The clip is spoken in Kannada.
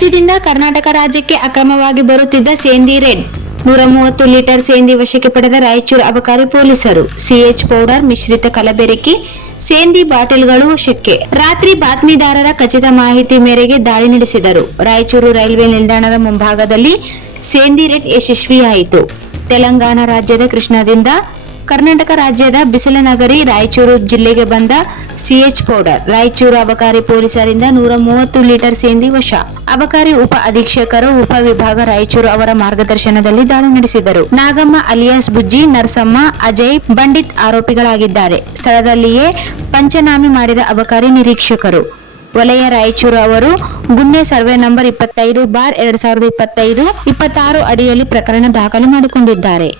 ರಾಜ್ಯದಿಂದ ಕರ್ನಾಟಕ ರಾಜ್ಯಕ್ಕೆ ಅಕ್ರಮವಾಗಿ ಬರುತ್ತಿದ್ದ ಸೇಂದಿ ರೆಡ್ 130 ಲೀಟರ್ ಸೇಂದಿ ವಶಕ್ಕೆ ಪಡೆದ ರಾಯಚೂರು ಅಬಕಾರಿ ಪೊಲೀಸರು. ಸಿಎಚ್ ಪೌಡರ್ ಮಿಶ್ರಿತ ಕಲಬೆರಕೆ ಸೇಂದಿ ಬಾಟಲ್ಗಳು ವಶಕ್ಕೆ. ರಾತ್ರಿ ಬಾತ್ಮೀದಾರರ ಖಚಿತ ಮಾಹಿತಿ ಮೇರೆಗೆ ದಾಳಿ ನಡೆಸಿದರು. ರಾಯಚೂರು ರೈಲ್ವೆ ನಿಲ್ದಾಣದ ಮುಂಭಾಗದಲ್ಲಿ ಸೇಂದಿ ರೆಡ್ ಯಶಸ್ವಿಯಾಯಿತು. ತೆಲಂಗಾಣ ರಾಜ್ಯದ ಕೃಷ್ಣಾದಿಂದ ಕರ್ನಾಟಕ ರಾಜ್ಯದ ಬಿಸಲನಗರಿ ರಾಯಚೂರು ಜಿಲ್ಲೆಗೆ ಬಂದ ಸಿಎಚ್ ಪೌಡರ್. ರಾಯಚೂರು ಅಬಕಾರಿ ಪೊಲೀಸರಿಂದ 130 ಲೀಟರ್ ಸೇಂದಿ ವಶ. ಅಬಕಾರಿ ಉಪ ಅಧೀಕ್ಷಕರು ಉಪವಿಭಾಗ ರಾಯಚೂರು ಅವರ ಮಾರ್ಗದರ್ಶನದಲ್ಲಿ ದಾಳಿ ನಡೆಸಿದರು. ನಾಗಮ್ಮ ಅಲಿಯಾಸ್ ಬುಜ್ಜಿ, ನರಸಮ್ಮ, ಅಜಯ್, ಬಂಡಿತ್ ಆರೋಪಿಗಳಾಗಿದ್ದಾರೆ. ಸ್ಥಳದಲ್ಲಿಯೇ ಪಂಚನಾಮೆ ಮಾಡಿದ ಅಬಕಾರಿ ನಿರೀಕ್ಷಕರು ವಲಯ ರಾಯಚೂರು ಅವರು ಗುನ್ನೆ ಸರ್ವೆ ನಂಬರ್ 25/2025 26 ಅಡಿಯಲ್ಲಿ ಪ್ರಕರಣ ದಾಖಲು ಮಾಡಿಕೊಂಡಿದ್ದಾರೆ.